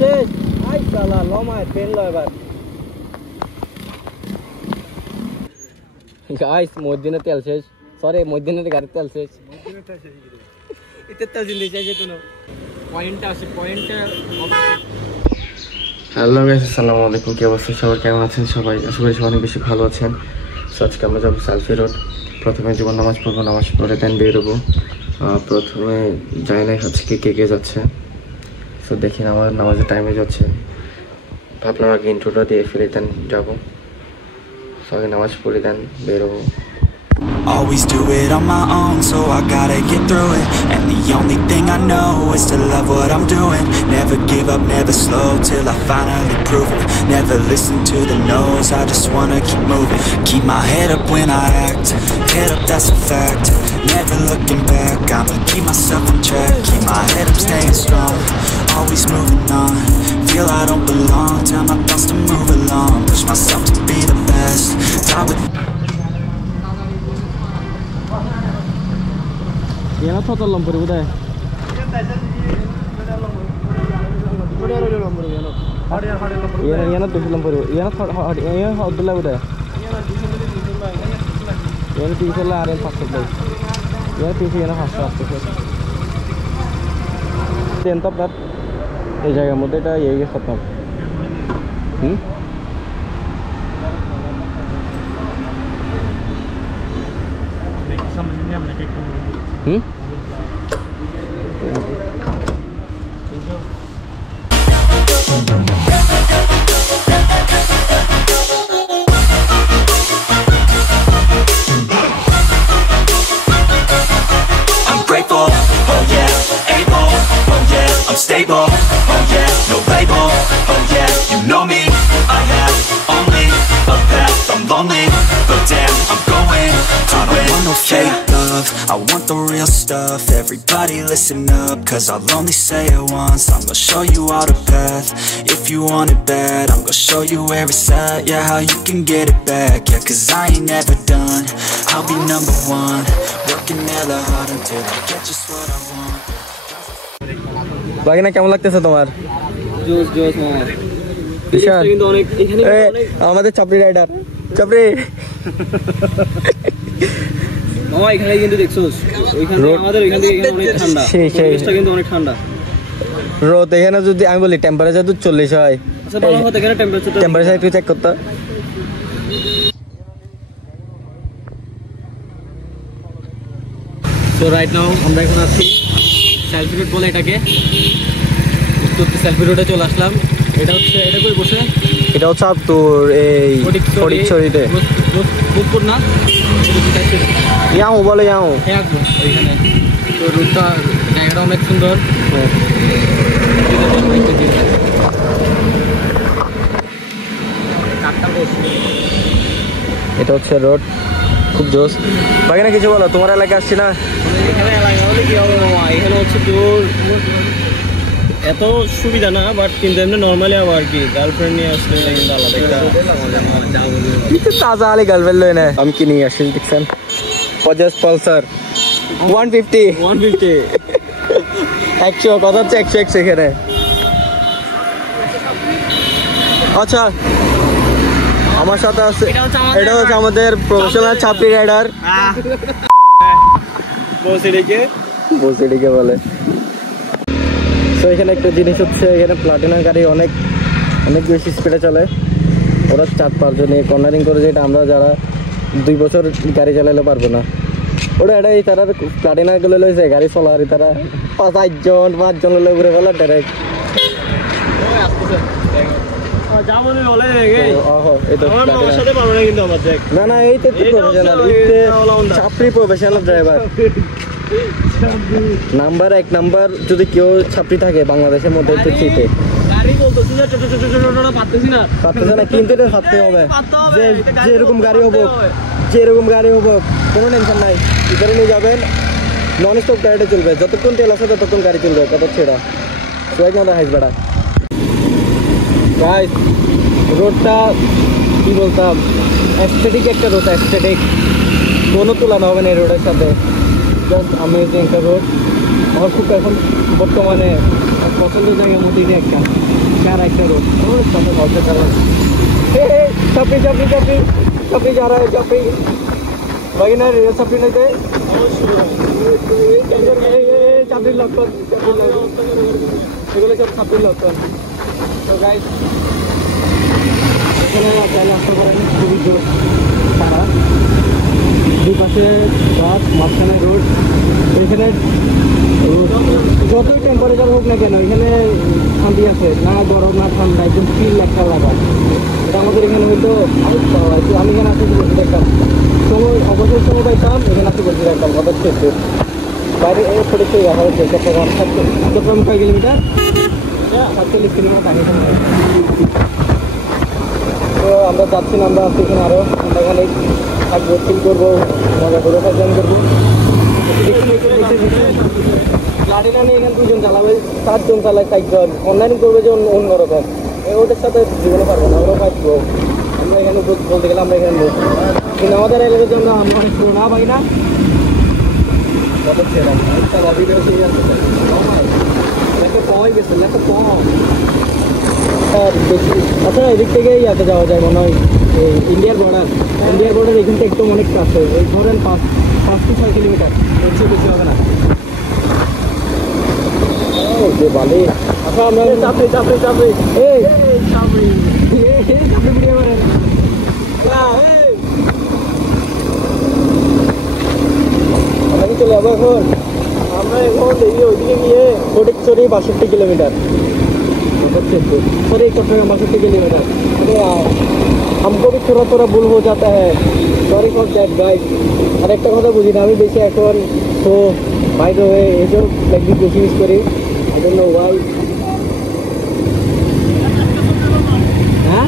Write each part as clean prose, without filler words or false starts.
শেষ আই শালা লমায় পেন লো এবার গাইস মদিনা তেল শেষ সরি মদিনার গাড়ি তেল শেষ মদিনা তেল শেষ এটা তেল দিন চাইছে কোনো পয়েন্ট আছে পয়েন্ট হ্যালো গাইস আসসালামু আলাইকুম কি অবস্থা সবাই কেমন আছেন সবাই আশা করি সবাই অনেক বেশি ভালো আছেন সো আজকে আমরা যাব সালফি রোড প্রথমে জীবন নামাজ পড়বো নামাজ পড়ে দেন বেরোবো প্রথমে যাই না হচ্ছে কে যাচ্ছে সো দেখি নামাজের টাইমে যাচ্ছে ভাবলাম আগে ইন্ট্রোটা দিয়ে ফেলে দেন যাবো সো আগে নামাজ পড়ে দেন বেরোবো Always do it on my own, so I gotta get through it. And the only thing I know is to love what I'm doing. Never give up, never slow, till I finally prove it. Never listen to the no's, I just wanna keep moving. Keep my head up when I act, head up that's a fact. Never looking back, I'ma keep myself on track. Keep my head up, staying strong, always moving on. Feel I don't belong, tell my thoughts to move along. Push myself to be the best, die with yana total number udah yana tuh number yana Abdullah udah yana tiga lah ada yang pakai deh yana tiga yana hasta dan top dat jaga muda dah ya khatam I'm grateful, oh yeah, able, oh yeah, I'm stable, oh yeah, no label, oh yeah, you know me, I have only a path, I'm lonely, but damn, I'm going to win. I want no fake love, I want the real stuff. Everybody listen up, cause I'll only say it once. I'm gonna show you all the path. If you want it bad, I'm gonna show you where it's at. Yeah, how you can get it back. Yeah, cause I ain't never done, I'll be number one. Working hella hard until I get just what I want. বাগিনা কেমন লাগতেছে তোমার জোস জোস মামা বিশাল কিন্তু অনেক এখানে আমাদের চাপড়ি রাইডার চাপড়ি মামা এখানে কিন্তু দেখছোস এখানে আমাদের এখান থেকে এখানে অনেক ঠান্ডা পরিবেশটা কিন্তু অনেক ঠান্ডা রোদ এখানে যদি আমি বলি টেম্পারেচার তো 40 হয় আচ্ছা ভালো হতো এখানে টেম্পারেচার একটু চেক করতে তো রাইট নাও আমরা এখন আছি সেলফি রোড বলে এটাকে তো সেলফি রোডে চলে আসলাম এটা কই বসে এটা হচ্ছে তোর এই ফটিকছড়িতে বুকপুর না ইয়াও বলে ইয়াও ওইখানে তো রোডটা জায়গাটা অনেক সুন্দর এটা হচ্ছে রোড খুব জোস বাকি কিছু বলো তোমার এলাকায় আসছি না এখানে এলাকা হলে কি হবে মামা এখানে হচ্ছে তোর এত সুবিধা না বাট কিন্তু এমনি নর্মালি আবার কি গার্লফ্রেন্ড নিয়ে আসলে কিন্তু আলাদা তাজা আলি গার্লফ্রেন্ড লয় না আমি কি নিয়ে আসি দেখছেন পজাস পালসার 150 100 কত হচ্ছে 100 এখানে আচ্ছা আমার সাথে আছে এটা হচ্ছে আমাদের প্রফেশনাল চাপড়ি রাইডার বসিডিকে বলে তো এখানে একটা জিনিস হচ্ছে এখানে প্লাটিনাম গাড়ি অনেক বেশি স্পিডে চলে ওরা 4-5 জন কর্নারিং করে যেটা আমরা যারা 2 বছর গাড়ি চালালে পারবো না ওরা এটাই তারা প্লাটিনাম গুলো লইছে গাড়ি চলার তারা 5 জন লইলে ঘুরে গেল ডাইরেক্ট না না এই তো Chapri professional driver number 1 number যদি কেউ ছাপড়ি থাকে বাংলাদেশের মধ্যে একটু চিপে পারতেছি না কিন্তু এটা ভাবতে হবে যেরকম গাড়ি হবো কোনো টেনশন নাই ভিতরে নিয়ে যাবেন নন স্টপ গাড়িটা চলবে যতক্ষণ তেল আছে ততক্ষণ গাড়ি চলবে কত ছেড়া সোয়াগ মতো হাইস বেড়া গাইস রোডটা কি বলতাম অ্যাস্থেটিক একটা রোড অ্যাস্থেটিক কোনো তুলনা হবে না এই রোডের সাথে জাস্ট अमेजिंग একটা রোড আমার খুব এখন বর্তমানে পছন্দের জায়গার মধ্যে একটা कैरेक्टर हो और सब मौके कर चपड़ी चपड़ी चपड़ी चपड़ी जा रहा है चपड़ी भाई ना रे चपड़ी नहीं थे चपड़ी लगता এগুলো সব ছাপড়ি লোকজন তো গাইস এখানে আপনারা আসতে পারেন খুবই জোর তারা দুই পাশে গাছ মাঝখানে রোড এখানে যতই টেম্পারেচার হোক না কেন এখানে শান্তি আছে না গরম না ঠান্ডা একদম ফিল একটা লাগা এটা আমাদের এখানে হয়তো আমি এখানে আসতে বসে দেখতাম সময় অবসর সময় পাইতাম এখানে আসতে বসে দেখতাম কত ক্ষেত্রে বাইরে পড়েছে দেখা হচ্ছে চট্টগ্রাম চট্টগ্রাম কয় কিলোমিটার 47 কিলোমিটার আগে তো আমরা যাচ্ছি না আমরা আসছি এখানে আরও আমরা এখানে থাকবো ফিল করবো মজা করে জয়েন করবো গাড়িটা নিয়ে এখানে 2 জন চালাবে 7 জন চালায় 4 জন অনলাইন করবে যে অন্যরকম ওদের সাথে জীবনে পারবো না ওরা পারবো আমরা এখানে বলতে গেলে আমরা এখানে কিন্তু আমাদের এলাকার জন্য আমরা অনেক না পাই না আচ্ছা এদিক থেকে ইয়াতে যাওয়া যায় মনে হয় ইন্ডিয়ার বর্ডার এখান থেকে একটু অনেক কাছে এই ধরেন 5 থেকে 6 কিলোমিটার এর বেশি হবে না যে বালি আচ্ছা আমরা চাপড়ি এই চাপড়ি ভিডিও করেন আমরা কি চলে যাবো এখন আমরা এখন দেখি ওইদিকে গিয়ে Fatikchhari 62 kilometre sorry Chattogram 62 kilometre हमको भी थोड़ा भूल हो जाता है सॉरी फॉर दैट गाइस আর একটা কথা বুঝি না আমি বেশি এখন তো বাইরে হয়ে এসব লেগি বেশি ইউজ করি আই ডোন্ট নো ওয়াই হ্যাঁ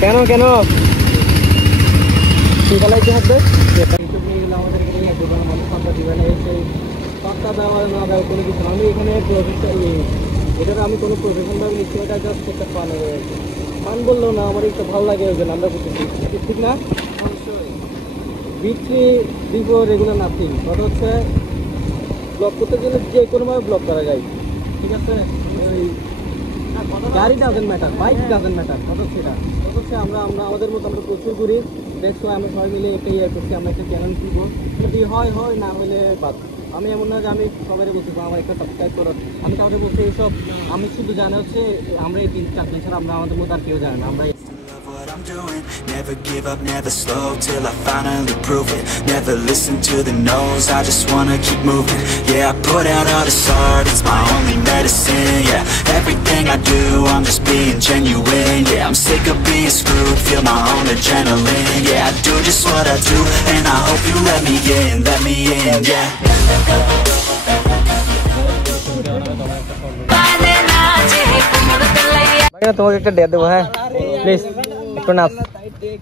কেন কেন কি বলাইতে হবে আমাদের এখানে দোকান আমাদের সব দিবেন এসে পাত্তা দেওয়া না দেওয়া কোনো কিছু আমি এখানে এটার আমি কোনো প্রফেশনভাবে নিচ্ছি ওটা জাস্ট একটা ফান হয়ে গেছে ফান বললেও না আমার একটু ভালো লাগে ওই জন্য আমরা করতেছি ঠিক না বিট্রি বিফোর রেগুলার নাথিং কথা হচ্ছে ব্লক করতে গেলে যে কোনোভাবে ব্লক করা যায় ঠিক আছে ওই গাড়ি doesn't matter bike doesn't matter কথা হচ্ছে এটা কথা হচ্ছে আমরা আমাদের মতো আমরা প্রচুর ঘুরি দেখছো আমরা সবাই মিলে একটা ইয়ে করছি আমরা একটা চ্যানেল খুলবো যদি হয় না হলে বাদ আমি এমন না যে আমি সবাই বলছি আমার একটা সাবস্ক্রাইব করো আমি কাউকে বলছি এইসব আমি শুধু জানা হচ্ছে আমরা এই 3-4 দিন ছাড়া আমরা আমাদের মতো আর কেউ জানে না আমরা what I'm doing. Never give up, never slow till I finally prove it. Never listen to the no's, I just wanna keep moving. Yeah, I put out all this art, it's my only medicine. Yeah, everything I do, I'm just being genuine. Yeah, I'm sick of being screwed, feel my own adrenaline. Yeah, I do just what I do, and I hope you let me in, yeah. তোমাকে একটা date দেবো হ্যাঁ please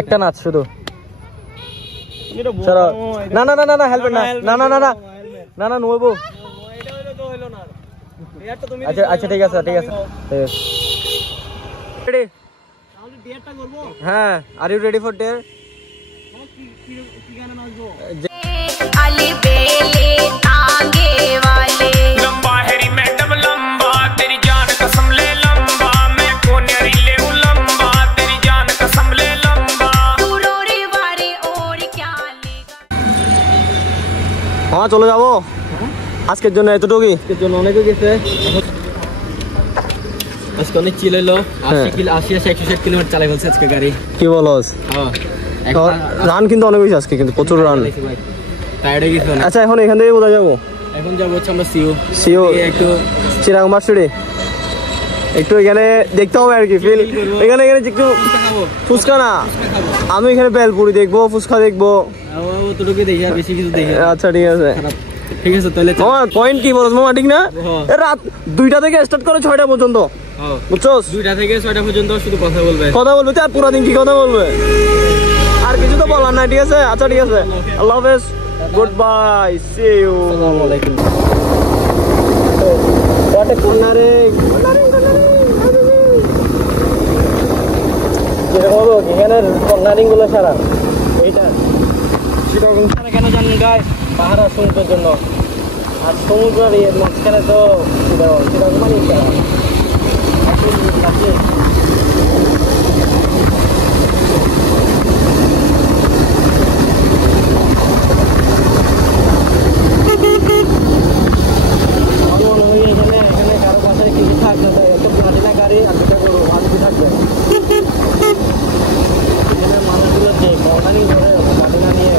একটা নাচ শুধু না না না না না হেল্পের না নবো আচ্ছা ঠিক আছে হ্যাঁ are you ready for dare হ্যাঁ চলে যাবো আজকের জন্য এতটুকুই অনেক গেছে আজকে অনেক চিল হইলো 80-160 কিলোমিটার চালাই ফেলছে আজকে গাড়ি কি বলো রান কিন্তু অনেক হয়েছে আজকে কিন্তু প্রচুর রান আচ্ছা এখন এখান থেকে কোথায় যাবো এখন যাবো হচ্ছে আমরা সিও একটু চিরাং মার্সিডি একটু এখানে দেখতে হবে আর কি ফিল এখানে একটু ফুচকা না আমি এখানে বেলপুরি দেখবো ফুচকা দেখবো আচ্ছা ঠিক আছে তাহলে পয়েন্ট কি বলো মামা ঠিক না রাত 2টা থেকে স্টার্ট করে 6টা পর্যন্ত বুঝছো 2টা থেকে 6টা পর্যন্ত শুধু কথা বলবে আর পুরো দিন কি কথা বলবে আর কিছু তো বলার নাই ঠিক আছে আচ্ছা ঠিক আছে আল্লাহ হাফেজ গুড বাই সি ইউ আসসালামু আলাইকুম এটা কোনারে এখানে কর্নারিং গুলো সারা এইটা সেটা কেন জানেন গাইস পাহাড় সমুদ্রের জন্য আর সমুদ্রের এর মাঝখানে তো সেরকম মানে এখানে কারো বাসায় কিছু থাকবে এত প্লাটিনা গাড়ি আর দুটা করবো আর কিছু থাকবে এখানে মানুষগুলো যে কটানি করে প্লাটিনা নিয়ে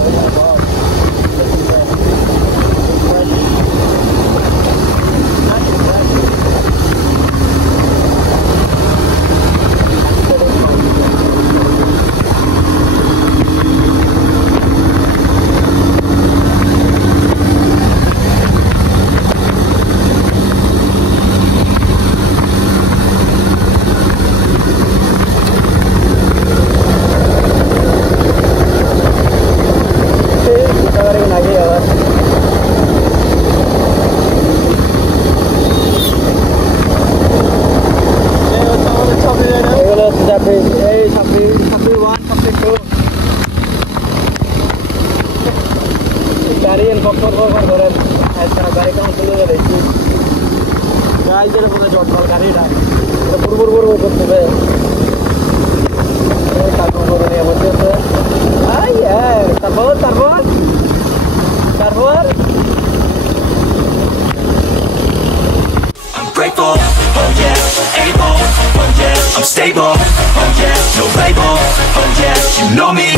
grateful, oh yeah, able, oh yeah, I'm stable, oh yeah, no label, oh yeah, you know me,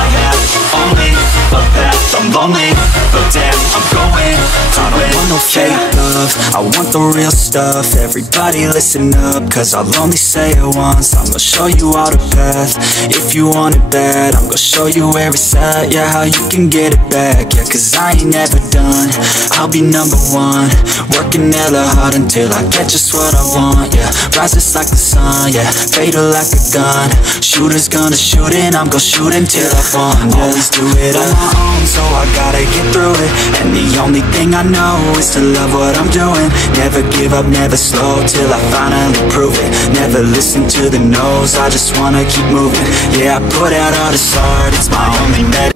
I have only a path, I'm lonely, but damn, I'm going to I don't want no fake love, I want the real stuff. Everybody listen up, cause I'll only say it once. I'm gonna show you all the path, if you want it bad. I'm gonna show you where it's at, yeah, how you can get it back. Yeah, cause I ain't never done, I'll be number one. Working hella hard until I get just what I want, yeah. Rises like the sun, yeah, fatal like a gun. Shooters gonna shoot and I'm gonna shoot until I won, yeah. Always do it on my own, so I gotta get through it. And the only thing I know is to love what I'm doing. Never give up, never slow, till I finally prove it. Never listen to the no's, I just wanna keep moving. Yeah, I put out all this art, it's my only medicine.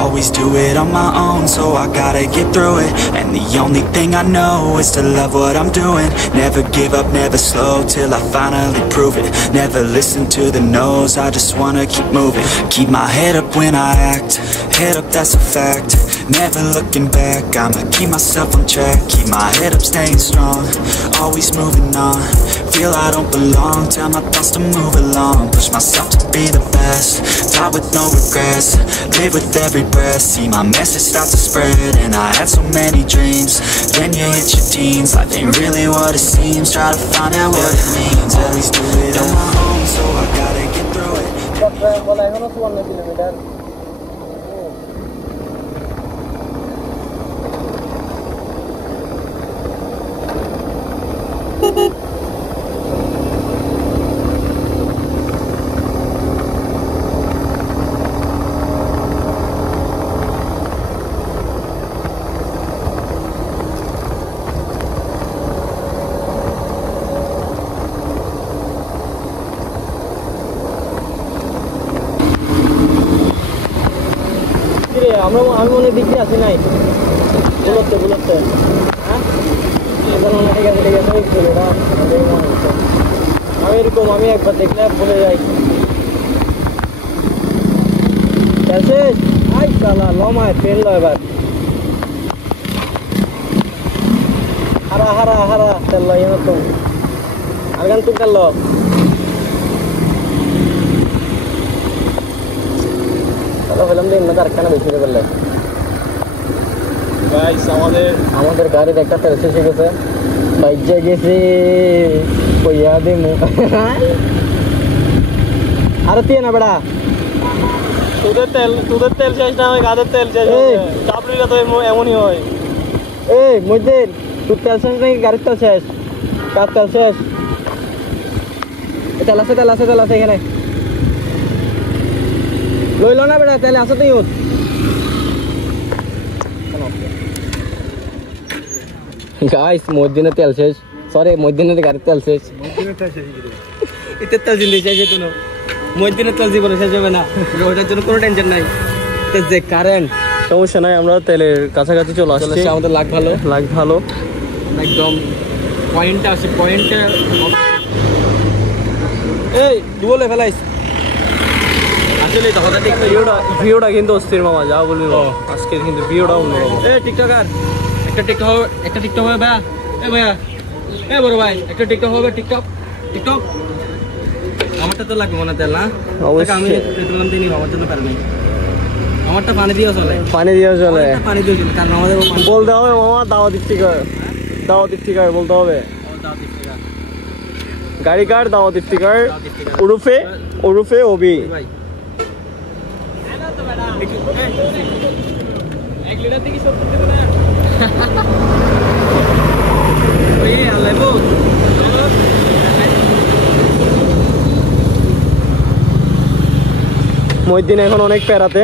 Always do it on my own, so I gotta get through it. And the only thing I know is to love what I'm doing. Never give up, never slow, till I finally prove it. Never listen to the no's, I just wanna keep moving. Keep my head up when I act, head up, that's a fact. Never looking back, I'ma keep myself on track. Keep my head up, staying strong, always moving on. Feel I don't belong, tell my thoughts to move along. Push myself to be the best, die with no regrets. Live with every breath, see my message start to spread. And I had so many dreams, then you hit your teens. Life ain't really what it seems, try to find out what it means. Always do it on my own, so I gotta get through it. আমি মনে দিকে আসি নাই বলতে হ্যাঁ ঠিক আছে আমি এরকম আমি একবার দেখলে বলে যাই লমায় ট্রেন লো এবার হারা তেল লো এনে তো আর গান তুই তেল লো ফেলাম দিন না কারখানা বেশি বললে গাইস আমাদের গাড়ি একটা তেল শেষ হয়ে গেছে বাইজা গেছে কইয়া দেমু আরে তুই না বেড়া তোদের তেল শেষ না হয় গাদের তেল শেষ চাপড়িটা তো এমনই হয় এই মইদিন তোর তেল শেষ নাকি গাড়ির তেল শেষ কার তেল শেষ তেল আছে এখানে লইল না বেড়া তাহলে আসো তুই গাইস মদিনে তেল শেষ সরি মধ্যদিনের গাড়ির তেল শেষ। এতে তেল জিনিস শেষ হতো না, মধ্যদিনের তেল জীবনে শেষ হবে না, ওটার জন্য কোনো টেনশন নাই। যে কারেন্ট সমস্যা নাই, আমরা তেলের কাছাকাছি চলে আসছি। আমাদের লাগ ভালো, লাগ ভালো একদম পয়েন্টে আসে, পয়েন্টে এই ডুবলে ফেলাইস আসলে তো হঠাৎ ভিউটা কিন্তু অস্থির মামা, যা বলবি আজকে কিন্তু ভিউটা অন্যরকম। এই টিকটকার একটা টিকটক হবে ভাইয়া, ভাইয়া বড় ভাই একটা টিকটক হবে, টিকটক আমারটা তো লাগবে মনে তেল না, অবশ্যই। আমি পেট্রোল দিয়ে নিব, আমার জন্য কারণ নেই, আমারটা পানি দিয়ে চলে, পানি দিয়ে চলে, পানি দিয়ে চলে, কারণ আমাদের বলতে হবে মামা দাওয়াতির ঠিকায় বলতে হবে, গাড়ি কার দাওয়াতির ঠিকায় উরুফে ওবি। ভাই 1 লিটার থেকে 70 দেব না ওই আল্লাহ বল মহিউদ্দিন এখন অনেক প্যারাতে।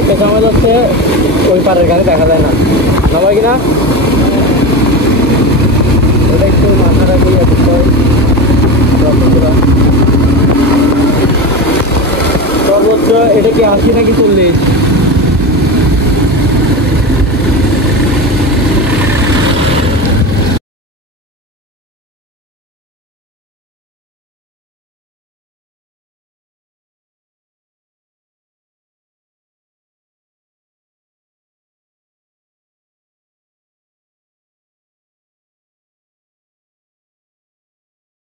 একটা সময় যাচ্ছে ওই পারের গাড়ি দেখা যায় না, না ভাই কিনা? ওটা একটু মাথা রাখি সর্বোচ্চ এটা কি 80 নাকি 40?